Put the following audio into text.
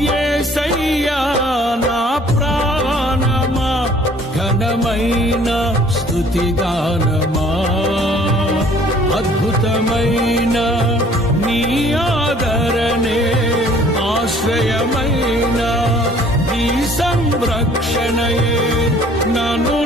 యేసయ్యా నా ప్రాణమా ఘనమైన స్తుతిగానమా అద్భుతమైన నీ ఆదరణే ఆశ్రయమైన నీ సంరక్షణయే నన్ను